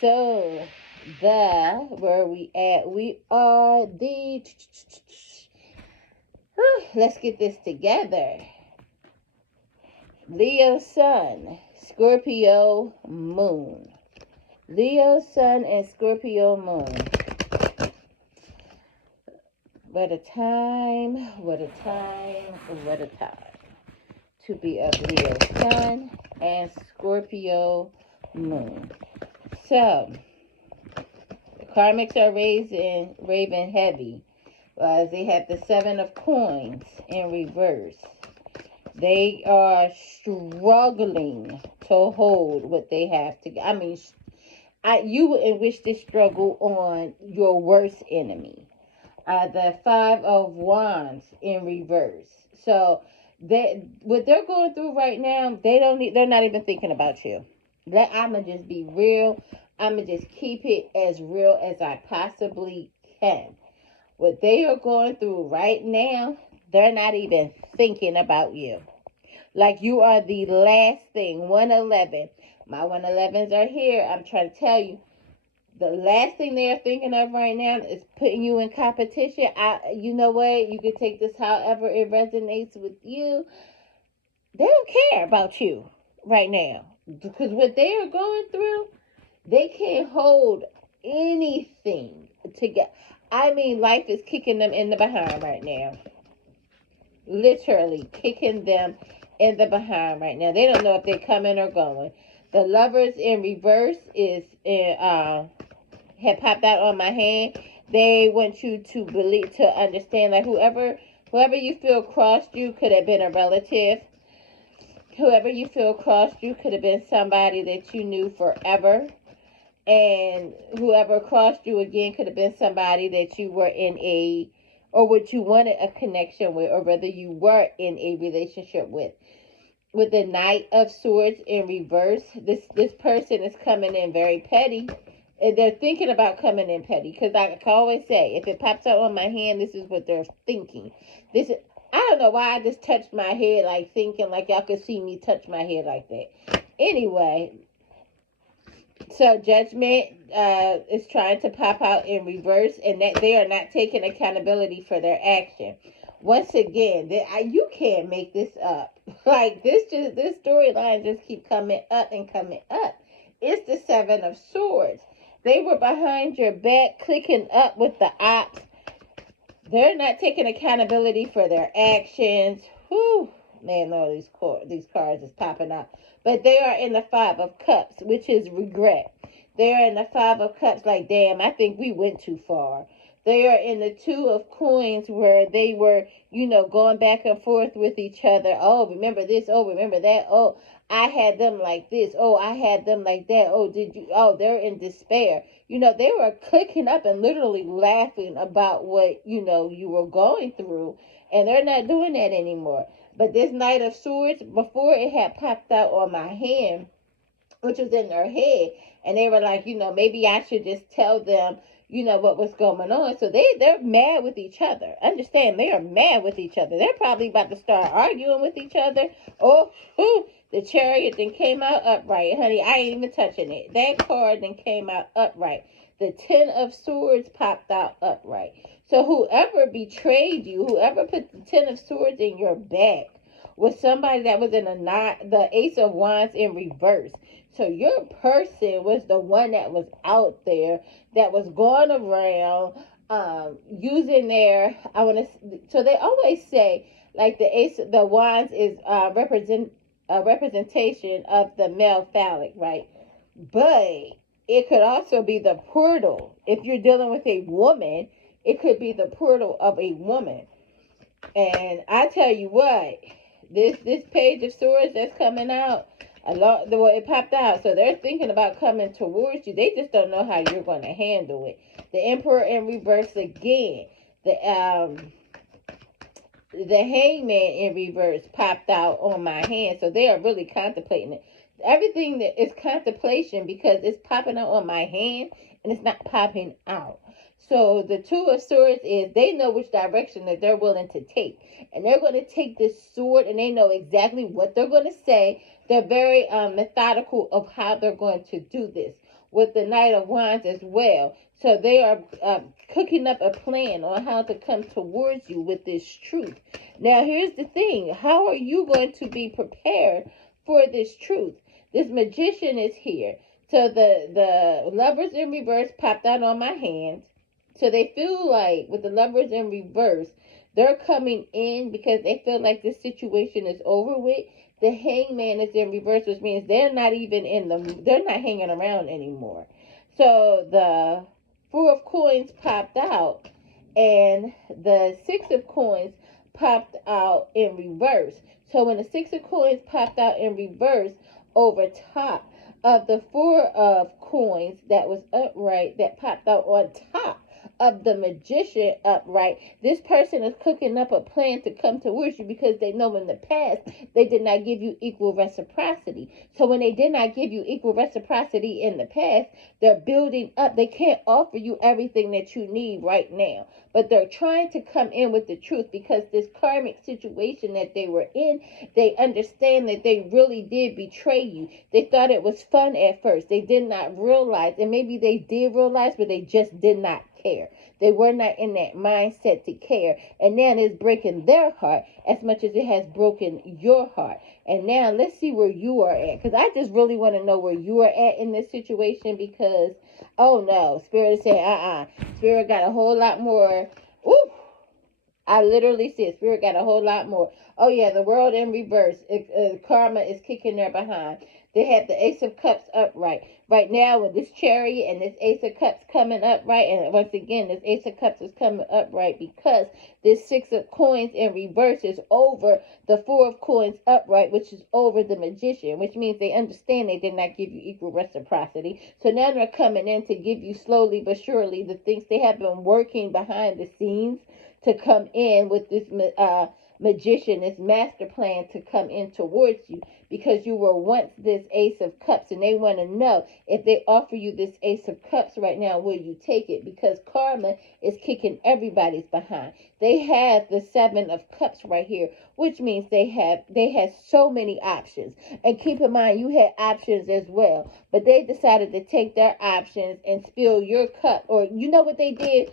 So, where we at? We are the, let's get this together. Leo Sun, Scorpio Moon. Leo Sun and Scorpio Moon. What a time, what a time, what a time to be of Leo Sun and Scorpio Moon. So, the karmics are raving heavy. As they have the Seven of Coins in reverse. They are struggling to hold what they have to. I mean, you wouldn't wish to struggle on your worst enemy. The Five of Wands in reverse. So what they're going through right now, they're not even thinking about you. I'ma just be real. I'ma just keep it as real as I possibly can. What they are going through right now, they're not even thinking about you. Like you are the last thing. 111. My 111s are here. I'm trying to tell you. The last thing they're thinking of right now is putting you in competition. You know what? You can take this however it resonates with you. They don't care about you right now. Because what they are going through, they can't hold anything together. I mean, life is kicking them in the behind right now. Literally kicking them in the behind right now. They don't know if they're coming or going. The Lovers in reverse had popped out on my hand. They want you to believe, to understand, like whoever you feel crossed you could have been a relative. Whoever you feel crossed you could have been somebody that you knew forever. And whoever crossed you again could have been somebody that you were or what you wanted a connection with, or whether you were in a relationship with. With the Knight of Swords in reverse, this person is coming in very petty. And they're thinking about coming in petty. Because I can always say, if it pops out on my hand, this is what they're thinking. I don't know why I just touched my head like thinking, like y'all could see me touch my head like that. Anyway, so Judgment is trying to pop out in reverse, and that they are not taking accountability for their action. Once again, you can't make this up. Like this storyline just keep coming up and coming up. It's the Seven of Swords. They were behind your back, clicking up with the ops. They're not taking accountability for their actions. Whew, man, no, these cards is popping out. But they are in the Five of Cups, which is regret. They are in the Five of Cups, like, damn, I think we went too far. They are in the Two of Coins, where they were, going back and forth with each other. Oh, remember this? Oh, remember that? Oh, I had them like this. Oh, I had them like that. Oh, did you? Oh, they're in despair. They were clicking up and literally laughing about what, you were going through. And they're not doing that anymore. But this Knight of Swords, before it had popped out on my hand, which was in their head, and they were like, maybe I should just tell them, what was going on. So they're mad with each other. Understand, they are mad with each other. They're probably about to start arguing with each other. Oh, the Chariot then came out upright. Honey, I ain't even touching it. That card then came out upright. The Ten of Swords popped out upright. So whoever betrayed you, whoever put the Ten of Swords in your back, was somebody that was in the Ace of Wands in reverse. So your person was the one that was out there, that was going around using their, so they always say, like the Wands is a representation of the male phallic, right? But it could also be the portal. If you're dealing with a woman, it could be the portal of a woman. And I tell you what, this Page of Swords that's coming out, it popped out. So they're thinking about coming towards you. They just don't know how you're going to handle it. The Emperor in reverse again. The Hangman in reverse popped out on my hand. So they are really contemplating it. Everything that is contemplation, because it's popping out on my hand and it's not popping out. So the Two of Swords is, they know which direction that they're willing to take. And they're going to take this sword, and they know exactly what they're going to say. They're very methodical of how they're going to do this. with the Knight of Wands as well. So they are cooking up a plan on how to come towards you with this truth. Now, here's the thing. How are you going to be prepared for this truth? This Magician is here. So the Lovers in reverse popped out on my hand. So they feel like with the Lovers in reverse, they're coming in because they feel like this situation is over with. The Hangman is in reverse, which means they're not even they're not hanging around anymore. So the Four of Coins popped out, and the Six of Coins popped out in reverse. So when the Six of Coins popped out in reverse, over top of the Four of Coins that was upright, that popped out on top of the Magician upright, this person is cooking up a plan to come towards you because they know in the past they did not give you equal reciprocity. So when they did not give you equal reciprocity in the past, they're building up. They can't offer you everything that you need right now, but they're trying to come in with the truth because this karmic situation that they were in, they understand that they really did betray you. They thought it was fun at first. They did not realize, and maybe they did realize, but they just did not care. They were not in that mindset to care. And now it's breaking their heart as much as it has broken your heart. And now let's see where you are at. Because I just really want to know where you are at in this situation. Because, oh no, Spirit is saying, Spirit got a whole lot more. Ooh, I literally said Spirit got a whole lot more. Oh yeah, the World in reverse. Karma is kicking their behind. They have the Ace of Cups upright. Right now with this Chariot and this Ace of Cups coming upright. And once again, this Ace of Cups is coming upright because this Six of Coins in reverse is over the Four of Coins upright, which is over the Magician. Which means they understand they did not give you equal reciprocity. So now they're coming in to give you slowly but surely the things they have been working behind the scenes to come in with this Magician, this master plan to come in towards you, because you were once this Ace of Cups, and they want to know if they offer you this Ace of Cups right now, will you take it? Because karma is kicking everybody's behind. They have the Seven of Cups right here, which means they had so many options. And keep in mind, you had options as well, but they decided to take their options and spill your cup. Or you know what they did?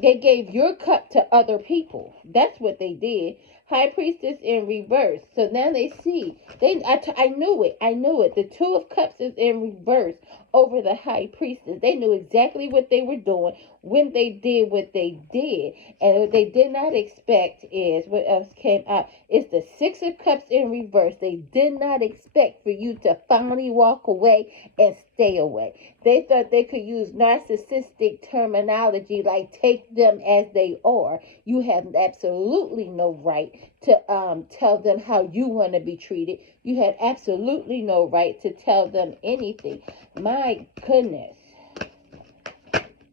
They gave your cup to other people. That's what they did. High Priestess in reverse. So now they see. I knew it. I knew it. The Two of Cups is in reverse over the High Priestess. They knew exactly what they were doing when they did what they did. And what they did not expect is, what else came out? It's the Six of Cups in reverse. They did not expect for you to finally walk away and stay away. They thought they could use narcissistic terminology like take them as they are. You have absolutely no right to tell them how you want to be treated. You had absolutely no right to tell them anything. My goodness.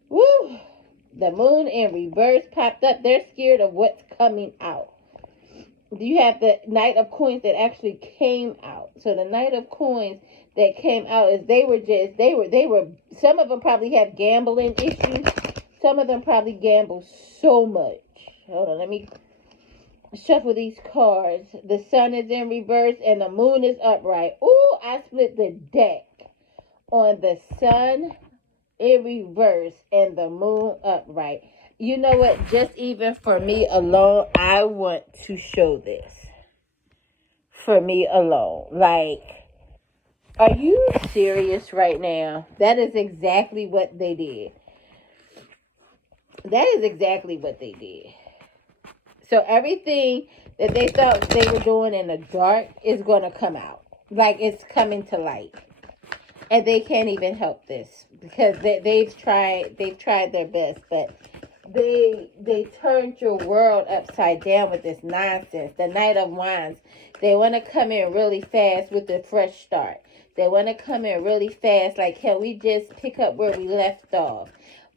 Woo! The Moon in reverse popped up. They're scared of what's coming out. You have the Knight of Coins that actually came out. So the Knight of Coins that came out is they were some of them probably have gambling issues. Some of them probably gamble so much. Hold on, let me shuffle these cards. The Sun is in reverse and the Moon is upright. Ooh, I split the deck on the Sun in reverse and the Moon upright. You know what? Just even for me alone, I want to show this. For me alone. Like, are you serious right now? That is exactly what they did. That is exactly what they did. So everything that they thought they were doing in the dark is going to come out. Like, it's coming to light. And they can't even help this because they've tried their best, but they turned your world upside down with this nonsense. The Knight of Wands, they want to come in really fast with a fresh start. They want to come in really fast, like, can we just pick up where we left off?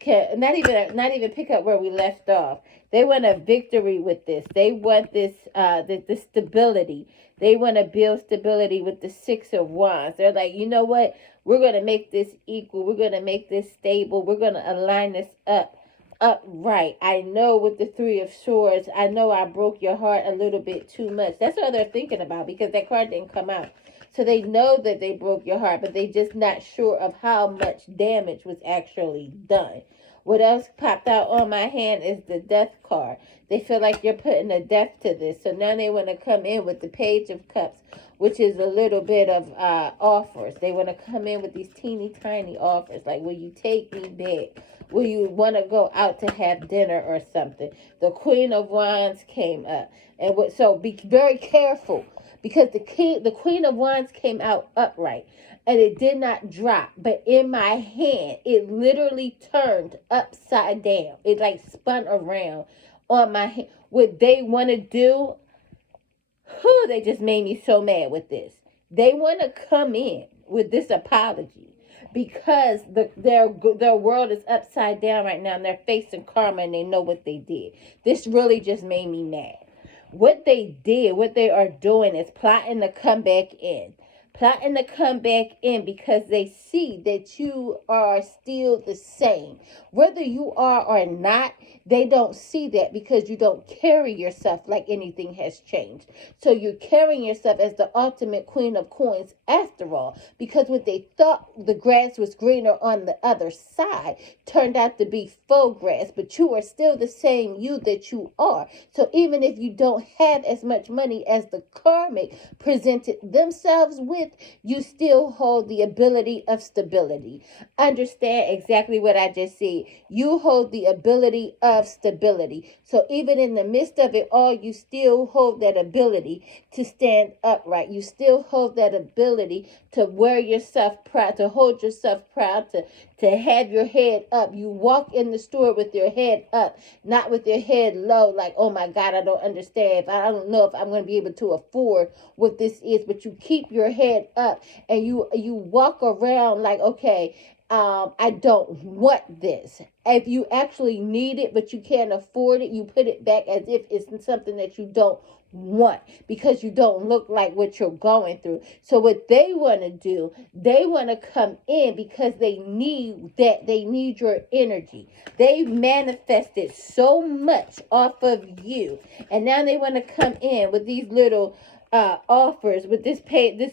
Not even pick up where we left off. They want a victory with this. They want this the stability. They want to build stability with the Six of Wands. They're like, you know what? We're going to make this equal. We're going to make this stable. We're going to align this upright. I know with the Three of Swords, I know I broke your heart a little bit too much. That's what they're thinking about because that card didn't come out. So they know that they broke your heart, but they just not sure of how much damage was actually done. What else popped out on my hand is the death card. They feel like you're putting a death to this. So now they want to come in with the Page of Cups, which is a little bit of offers. They want to come in with these teeny tiny offers. Like, will you take me back? Will you want to go out to have dinner or something? The Queen of Wands came up. And so be very careful, because the Queen of Wands came out upright. And it did not drop, but in my hand, it literally turned upside down. It like spun around on my hand. What they want to do, they just made me so mad with this. They want to come in with this apology because their world is upside down right now and they're facing karma and they know what they did. This really just made me mad. What they did, what they are doing is plotting to come back in. Plotting to come back in because they see that you are still the same. Whether you are or not, they don't see that because you don't carry yourself like anything has changed. So you're carrying yourself as the ultimate Queen of Coins after all, because what they thought the grass was greener on the other side turned out to be faux grass, but you are still the same you that you are. So even if you don't have as much money as the karmic presented themselves with, you still hold the ability of stability. Understand exactly what I just said. You hold the ability of stability. So even in the midst of it all, you still hold that ability to stand upright. You still hold that ability to wear yourself proud, to hold yourself proud, to have your head up. You walk in the store with your head up, not with your head low, like, oh my God, I don't understand. I don't know if I'm going to be able to afford what this is, but you keep your head up and you walk around like, okay, I don't want this. If you actually need it, but you can't afford it, you put it back as if it's something that you don't want because you don't look like what you're going through. So what they want to do, they want to come in because they need that. They need your energy. They manifested so much off of you. And now they want to come in with these little offers with this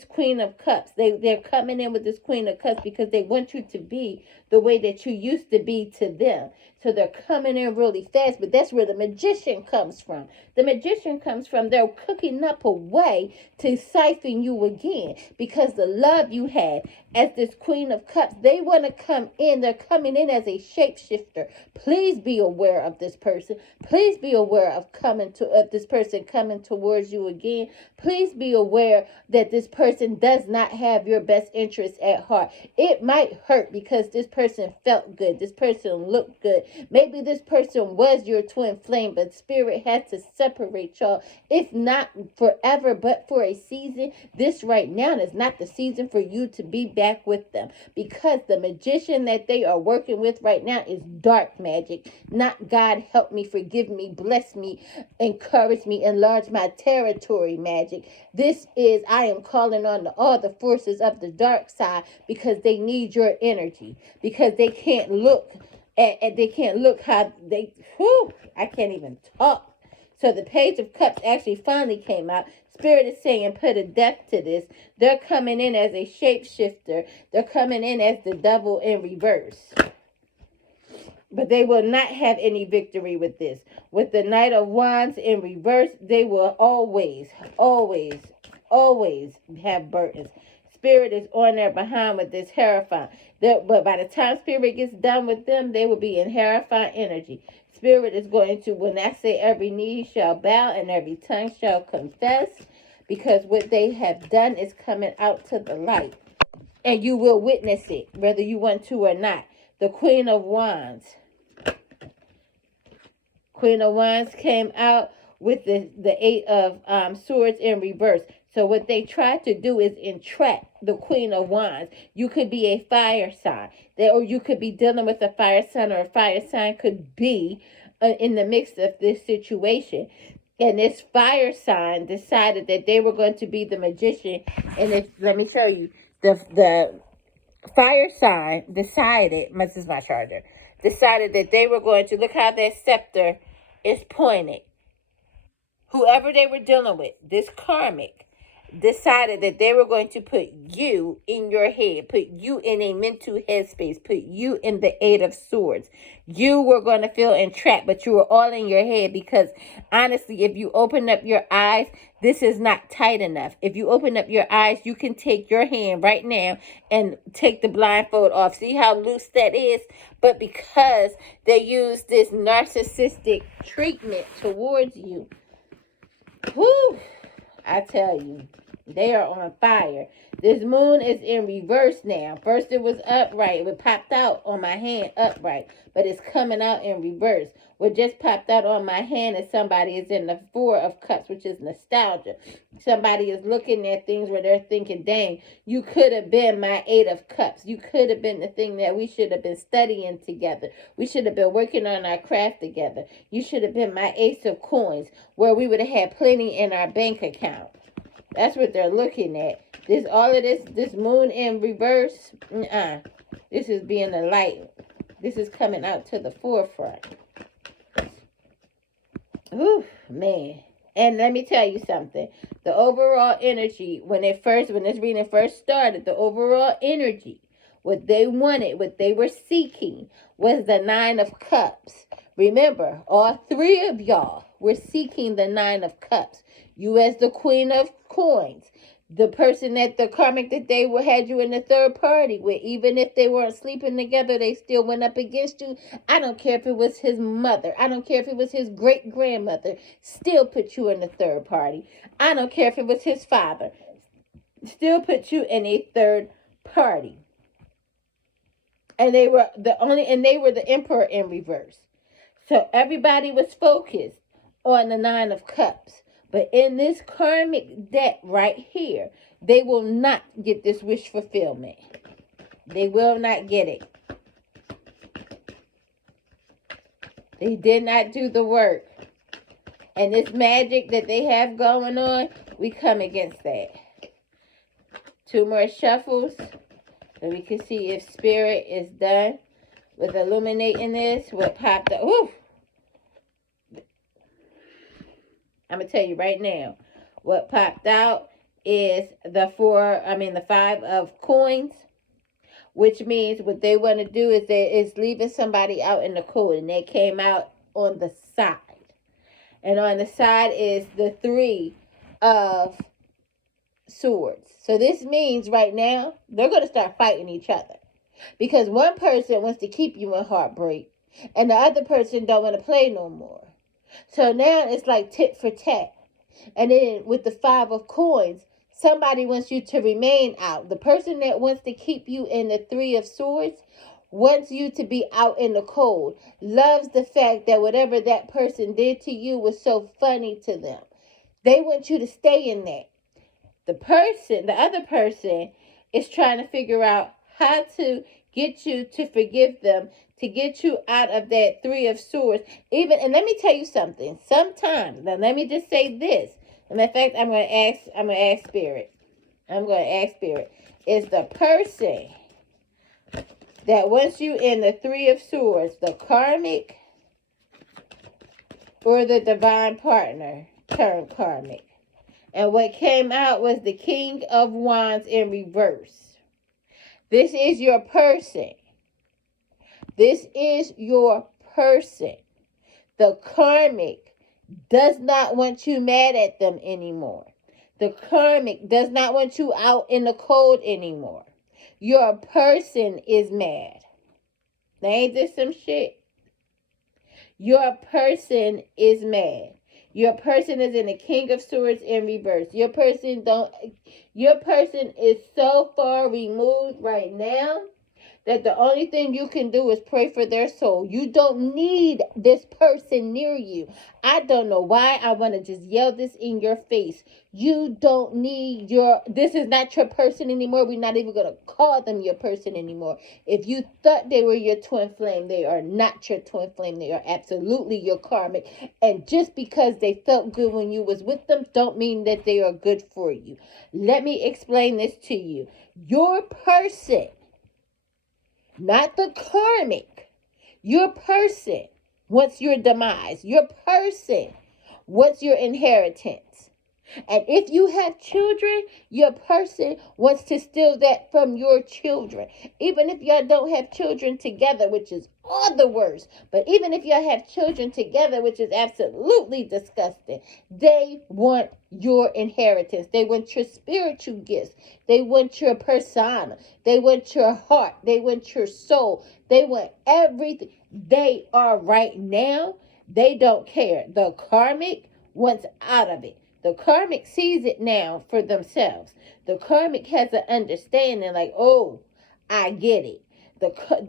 Queen of Cups. They're coming in with this Queen of Cups because they want you to be the way that you used to be to them. So they're coming in really fast, but that's where the Magician comes from. The Magician comes from they're cooking up a way to siphon you again because the love you had as this Queen of Cups, they want to come in. They're coming in as a shapeshifter. Please be aware of this person. Please be aware of this person coming towards you again. Please be aware that this person does not have your best interest at heart. It might hurt because this person felt good. This person looked good. Maybe this person was your twin flame, but spirit had to separate y'all. If not forever, but for a season, this right now is not the season for you to be back with them because the magician that they are working with right now is dark magic, not God help me, forgive me, bless me, encourage me, enlarge my territory magic. This is, I am calling on all the forces of the dark side because they need your energy, because they can't look and they can't look how I can't even talk. So the Page of Cups actually finally came out. Spirit is saying put a death to this. They're coming in as a shapeshifter. They're coming in as the devil in reverse. But they will not have any victory with this. With the Knight of Wands in reverse, they will always, always, always have burdens. Spirit is on their behind with this Hierophant. But by the time Spirit gets done with them, they will be in Hierophant energy. Spirit is going to, when I say every knee shall bow and every tongue shall confess, because what they have done is coming out to the light. And you will witness it, whether you want to or not. The Queen of Wands. Queen of Wands came out with the Eight of Swords in reverse. So what they try to do is entrap the Queen of Wands. You could be a fire sign, or you could be dealing with a fire sign, or a fire sign could be in the mix of this situation. And this fire sign decided that they were going to be the magician. And let me show you, the fire sign decided, this is my charger, decided that they were going to, look how that scepter is pointed. Whoever they were dealing with, this karmic, decided that they were going to put you in your head, put you in a mental headspace, put you in the Eight of Swords. You were going to feel entrapped, but you were all in your head because honestly, if you open up your eyes, this is not tight enough. If you open up your eyes, you can take your hand right now and take the blindfold off. See how loose that is? But because they use this narcissistic treatment towards you, whew, I tell you, they are on fire. This moon is in reverse now. First it was upright. It popped out on my hand upright, but it's coming out in reverse. What just popped out on my hand is somebody is in the Four of Cups, which is nostalgia. Somebody is looking at things where they're thinking, dang, you could have been my Eight of Cups. You could have been the thing that we should have been studying together. We should have been working on our craft together. You should have been my Ace of Coins, where we would have had plenty in our bank account. That's what they're looking at. All of this moon in reverse. This is being a light. This is coming out to the forefront. Ooh, man. And let me tell you something. The overall energy, when this reading first started, the overall energy, what they wanted, what they were seeking, was the Nine of Cups. Remember, all three of y'all were seeking the Nine of Cups. You as the Queen of Coins. The person the karmic that they had you in the third party with, even if they weren't sleeping together, they still went up against you. I don't care if it was his mother. I don't care if it was his great-grandmother. Still put you in the third party. I don't care if it was his father. Still put you in a third party. And they were the Emperor in reverse. So everybody was focused on the Nine of Cups. But in this karmic deck right here, they will not get this wish fulfillment. They will not get it. They did not do the work. And this magic that they have going on, we come against that. 2 more shuffles so we can see if Spirit is done with illuminating this. What popped up? Ooh! I'm going to tell you right now, what popped out is the 5 of coins, which means what they want to do is leaving somebody out in the cold, and they came out on the side. And on the side is the 3 of swords. So this means right now, they're going to start fighting each other. Because one person wants to keep you in heartbreak, and the other person don't want to play no more. So now it's like tit for tat. And then with the 5 of coins, somebody wants you to remain out. The person that wants to keep you in the 3 of swords wants you to be out in the cold. Loves the fact that whatever that person did to you was so funny to them. They want you to stay in that. The other person is trying to figure out how to get you to forgive them, to get you out of that 3 of swords. And let me tell you something. Sometimes, now let me just say this. And in fact, I'm going to ask Spirit. Is the person that wants you in the 3 of swords the karmic or the divine partner turned karmic? And what came out was the King of Wands in reverse. This is your person. This is your person. The karmic does not want you mad at them anymore. The karmic does not want you out in the cold anymore. Your person is mad. Now, ain't this some shit? Your person is mad. Your person is in the King of Swords in reverse. Your person is so far removed right now that the only thing you can do is pray for their soul. You don't need this person near you. I don't know why I want to just yell this in your face. You don't need this is not your person anymore. We're not even going to call them your person anymore. If you thought they were your twin flame, they are not your twin flame. They are absolutely your karmic. And just because they felt good when you was with them, don't mean that they are good for you. Let me explain this to you. Your person, not the karmic. Your person wants your demise. Your person wants your inheritance. And if you have children, your person wants to steal that from your children. Even if y'all don't have children together, which is all the worst. But even if y'all have children together, which is absolutely disgusting, they want your inheritance. They want your spiritual gifts. They want your persona. They want your heart. They want your soul. They want everything. They are right now. They don't care. The karmic wants out of it. The karmic sees it now for themselves. The karmic has an understanding like, oh, I get it.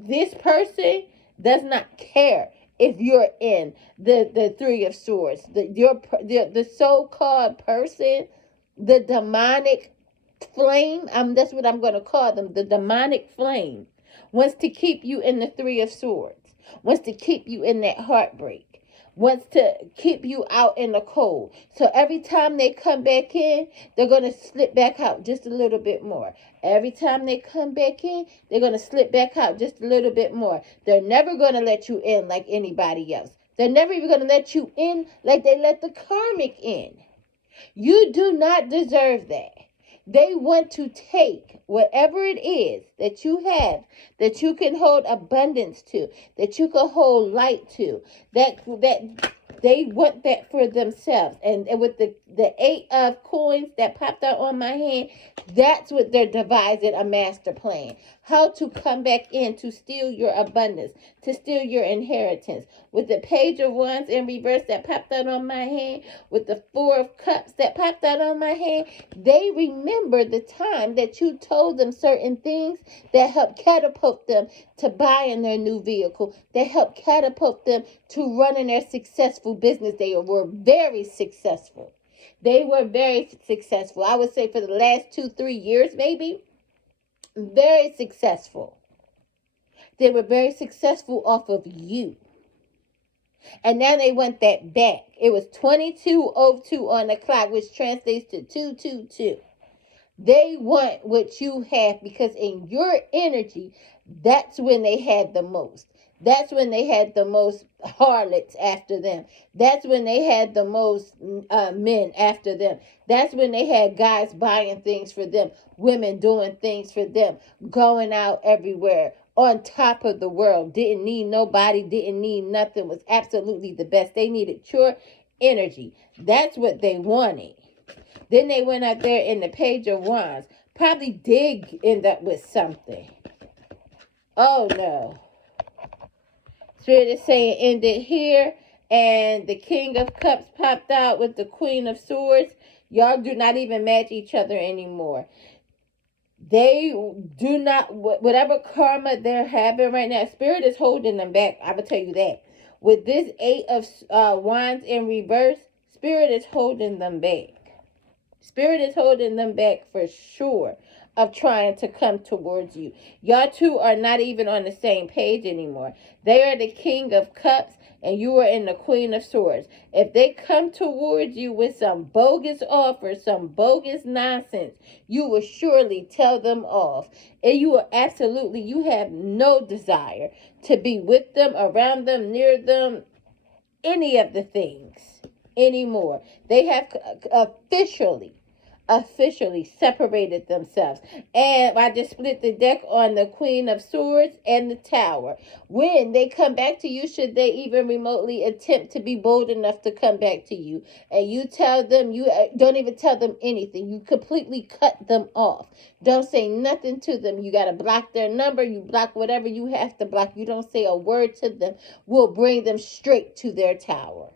This person does not care if you're in the Three of Swords. The so-called person, the demonic flame, that's what I'm going to call them, the demonic flame, wants to keep you in the Three of Swords, wants to keep you in that heartbreak, wants to keep you out in the cold. So every time they come back in, they're going to slip back out just a little bit more. Every time they come back in, they're going to slip back out just a little bit more. They're never going to let you in like anybody else. They're never even going to let you in like they let the karmic in. You do not deserve that. They want to take whatever it is that you have, that you can hold abundance to, that you can hold light to, that they want that for themselves. And with the 8 of coins that popped out on my hand, that's what they're devising a master plan. How to come back in to steal your abundance, to steal your inheritance. With the Page of Wands in reverse that popped out on my hand, with the 4 of Cups that popped out on my hand, they remember the time that you told them certain things that helped catapult them to buying their new vehicle, that helped catapult them to running their successful business. They were very successful. They were very successful. I would say for the last 2-3 years, maybe. Very successful. They were very successful off of you. And now they want that back. It was 22:02 on the clock, which translates to 222. They want what you have because in your energy, that's when they had the most. That's when they had the most harlots after them. That's when they had the most men after them. That's when they had guys buying things for them, women doing things for them, going out everywhere, on top of the world. Didn't need nobody, didn't need nothing, was absolutely the best. They needed your energy. That's what they wanted. Then they went out there in the Page of Wands. Probably did end up with something. Oh no. Spirit is saying end it here. And the King of Cups popped out with the Queen of Swords. Y'all do not even match each other anymore. They do not, whatever karma they're having right now, Spirit is holding them back. I will tell you that. With this 8 of Wands in reverse, Spirit is holding them back. Spirit is holding them back for sure of trying to come towards you. Y'all two are not even on the same page anymore. They are the King of Cups and you are in the Queen of Swords. If they come towards you with some bogus offer, some bogus nonsense, you will surely tell them off. And you are absolutely, you have no desire to be with them, around them, near them, any of the things anymore. They have officially separated themselves. And I just split the deck on the Queen of Swords and the Tower. When they come back to you, should they even remotely attempt to be bold enough to come back to you, and you tell them, you don't even tell them anything, you completely cut them off, don't say nothing to them, you got to block their number, you block whatever you have to block, you don't say a word to them, will bring them straight to their tower.